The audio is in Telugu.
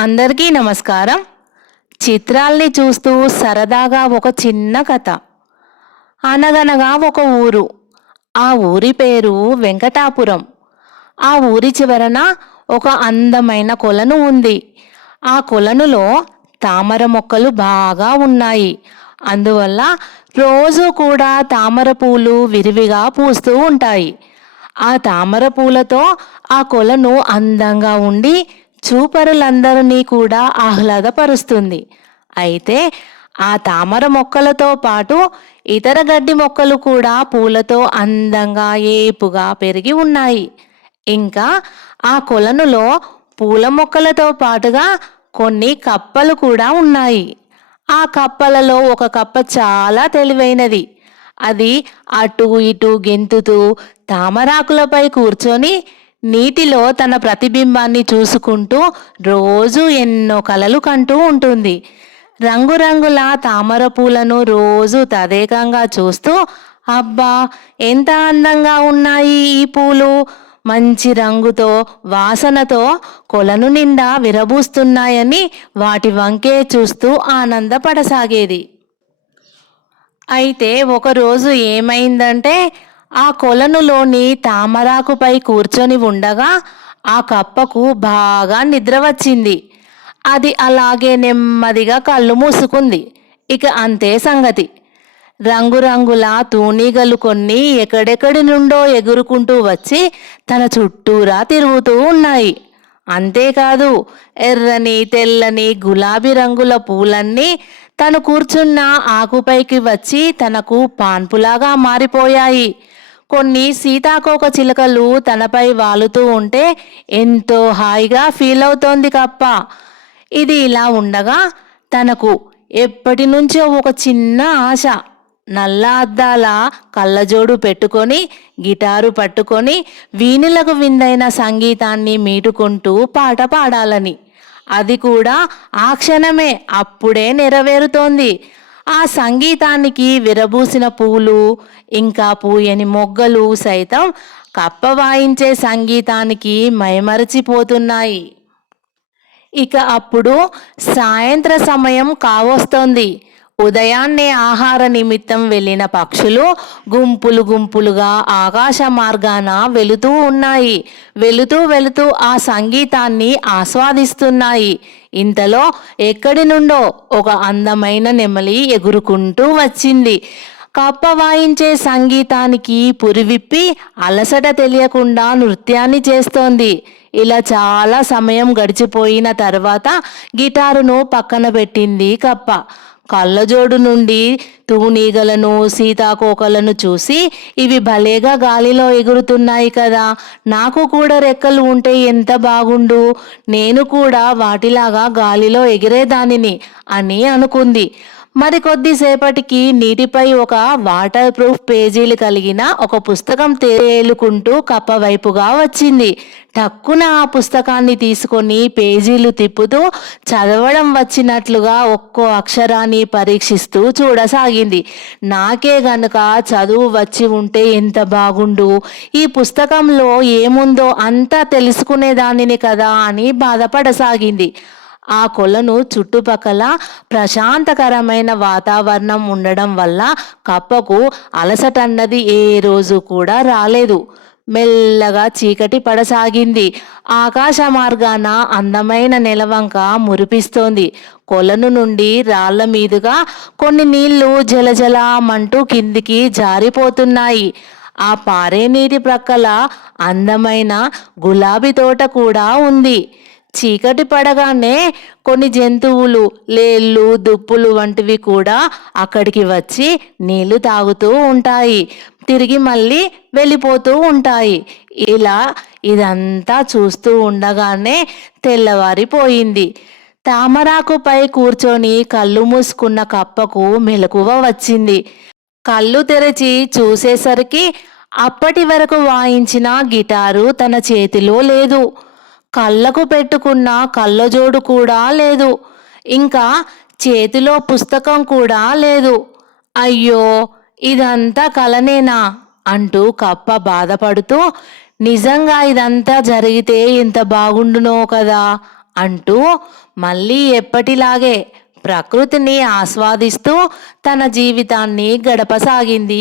అందరికీ నమస్కారం. చిత్రాల్ని చూస్తూ సరదాగా ఒక చిన్న కథ. అనగనగా ఒక ఊరు. ఆ ఊరి పేరు వెంకటాపురం. ఆ ఊరి చివరన ఒక అందమైన కొలను ఉంది. ఆ కొలనులో తామర మొక్కలు బాగా ఉన్నాయి. అందువల్ల రోజు కూడా తామర పూలు విరివిగా పూస్తూ ఉంటాయి. ఆ తామర పూలతో ఆ కొలను అందంగా ఉండి చూపరులందరినీ కూడా ఆహ్లాదపరుస్తుంది. అయితే ఆ తామర మొక్కలతో పాటు ఇతర గడ్డి మొక్కలు కూడా పూలతో అందంగా ఏపుగా పెరిగి ఉన్నాయి. ఇంకా ఆ కొలనులో పూల మొక్కలతో పాటుగా కొన్ని కప్పలు కూడా ఉన్నాయి. ఆ కప్పలలో ఒక కప్ప చాలా తెలివైనది. అది అటు ఇటు గెంతుతూ తామరాకులపై కూర్చొని నీటిలో తన ప్రతిబింబాన్ని చూసుకుంటూ రోజు ఎన్నో కలలు కంటూ ఉంటుంది. రంగురంగుల తామర పూలను రోజు తదేకంగా చూస్తూ, అబ్బా, ఎంత అందంగా ఉన్నాయి ఈ పూలు, మంచి రంగుతో వాసనతో కొలను నిండా విరబూస్తున్నాయని వాటి వంకే చూస్తూ ఆనందపడసాగేది. అయితే ఒకరోజు ఏమైందంటే, ఆ కొలనులోని తామరాకుపై కూర్చొని ఉండగా ఆ కప్పకు బాగా నిద్ర వచ్చింది. అది అలాగే నెమ్మదిగా కళ్ళు మూసుకుంది. ఇక అంతే సంగతి. రంగురంగుల తూనీగలు కొన్ని ఎక్కడెక్కడి నుండో ఎగురుకుంటూ వచ్చి తన చుట్టూరా తిరుగుతూ ఉన్నాయి. అంతేకాదు, ఎర్రని తెల్లని గులాబీ రంగుల పూలన్నీ తను కూర్చున్న ఆకుపైకి వచ్చి తనకు పాన్పులాగా మారిపోయాయి. కొన్ని సీతాకోక చిలుకలు తనపై వాలుతూ ఉంటే ఎంతో హాయిగా ఫీల్ అవుతోంది కప్ప. ఇది ఇలా ఉండగా తనకు ఎప్పటి నుంచో ఒక చిన్న ఆశ. నల్ల అద్దాల కళ్ళజోడు పెట్టుకొని గిటారు పట్టుకొని వీణులకు విందైన సంగీతాన్ని మీటుకుంటూ పాట పాడాలని. అది కూడా ఆ క్షణమే అప్పుడే నెరవేరుతోంది. ఆ సంగీతానికి విరబూసిన పూలు, ఇంకా పూయని మొగ్గలు సైతం కప్ప వాయించే సంగీతానికి మైమరచిపోతున్నాయి. ఇక అప్పుడు సాయంత్ర సమయం కావస్తోంది. ఉదయాన్నే ఆహార నిమిత్తం వెళ్ళిన పక్షులు గుంపులు గుంపులుగా ఆకాశ మార్గాన వెళుతూ ఉన్నాయి. వెళుతూ వెళుతూ ఆ సంగీతాన్ని ఆస్వాదిస్తున్నాయి. ఇంతలో ఎక్కడి నుండో ఒక అందమైన నెమలి ఎగురుకుంటూ వచ్చింది. కప్ప వాయించే సంగీతానికి పురివిప్పి అలసట తెలియకుండా నృత్యాన్ని చేస్తోంది. ఇలా చాలా సమయం గడిచిపోయిన తర్వాత గిటారును పక్కన పెట్టింది కప్ప. కళ్ళజోడు నుండి తూనీగలను సీతాకోకలను చూసి, ఇవి భలేగా గాలిలో ఎగురుతున్నాయి కదా, నాకు కూడా రెక్కలు ఉంటే ఎంత బాగుండు, నేను కూడా వాటిలాగా గాలిలో ఎగిరేదానిని అని అనుకుంది. మరికొద్దిసేపటికి నీటిపై ఒక వాటర్ ప్రూఫ్ పేజీలు కలిగిన ఒక పుస్తకం తేలుకుంటూ కప్ప వైపుగా వచ్చింది. టక్కున ఆ పుస్తకాన్ని తీసుకొని పేజీలు తిప్పుతూ చదవడం వచ్చినట్లుగా ఒక్కో అక్షరాన్ని పరీక్షిస్తూ చూడసాగింది. నాకే గనుక చదువు వచ్చి ఉంటే ఎంత బాగుండు, ఈ పుస్తకంలో ఏముందో అంతా తెలుసుకునేదానిని కదా అని బాధపడసాగింది. ఆ కొలను చుట్టుపక్కల ప్రశాంతకరమైన వాతావరణం ఉండడం వల్ల కప్పకు అలసటన్నది ఏ రోజు కూడా రాలేదు. మెల్లగా చీకటి పడసాగింది. ఆకాశ మార్గాన అందమైన నెలవంక మురిపిస్తోంది. కొలను నుండి రాళ్ల మీదుగా కొన్ని నీళ్లు జలజలమంటూ కిందికి జారిపోతున్నాయి. ఆ పారే నీటి ప్రక్కల అందమైన గులాబీ తోట కూడా ఉంది. చీకటి పడగానే కొన్ని జంతువులు, లేళ్ళు, దుప్పులు వంటివి కూడా అక్కడికి వచ్చి నీళ్లు తాగుతూ ఉంటాయి, తిరిగి మళ్ళీ వెళ్ళిపోతూ ఉంటాయి. ఇలా ఇదంతా చూస్తూ ఉండగానే తెల్లవారిపోయింది. తామరాకుపై కూర్చొని కళ్ళు మూసుకున్న కప్పకు మెలకువ వచ్చింది. కళ్ళు తెరిచి చూసేసరికి అప్పటి వరకు వాయించిన గిటారు తన చేతిలో లేదు. కళ్ళకు పెట్టుకున్న కళ్ళజోడు కూడా లేదు. ఇంకా చేతిలో పుస్తకం కూడా లేదు. అయ్యో, ఇదంతా కలనేనా అంటూ కప్ప బాధపడుతూ, నిజంగా ఇదంతా జరిగితే ఎంత బాగుండునో కదా అంటూ మళ్ళీ ఎప్పటిలాగే ప్రకృతిని ఆస్వాదిస్తూ తన జీవితాన్ని గడపసాగింది.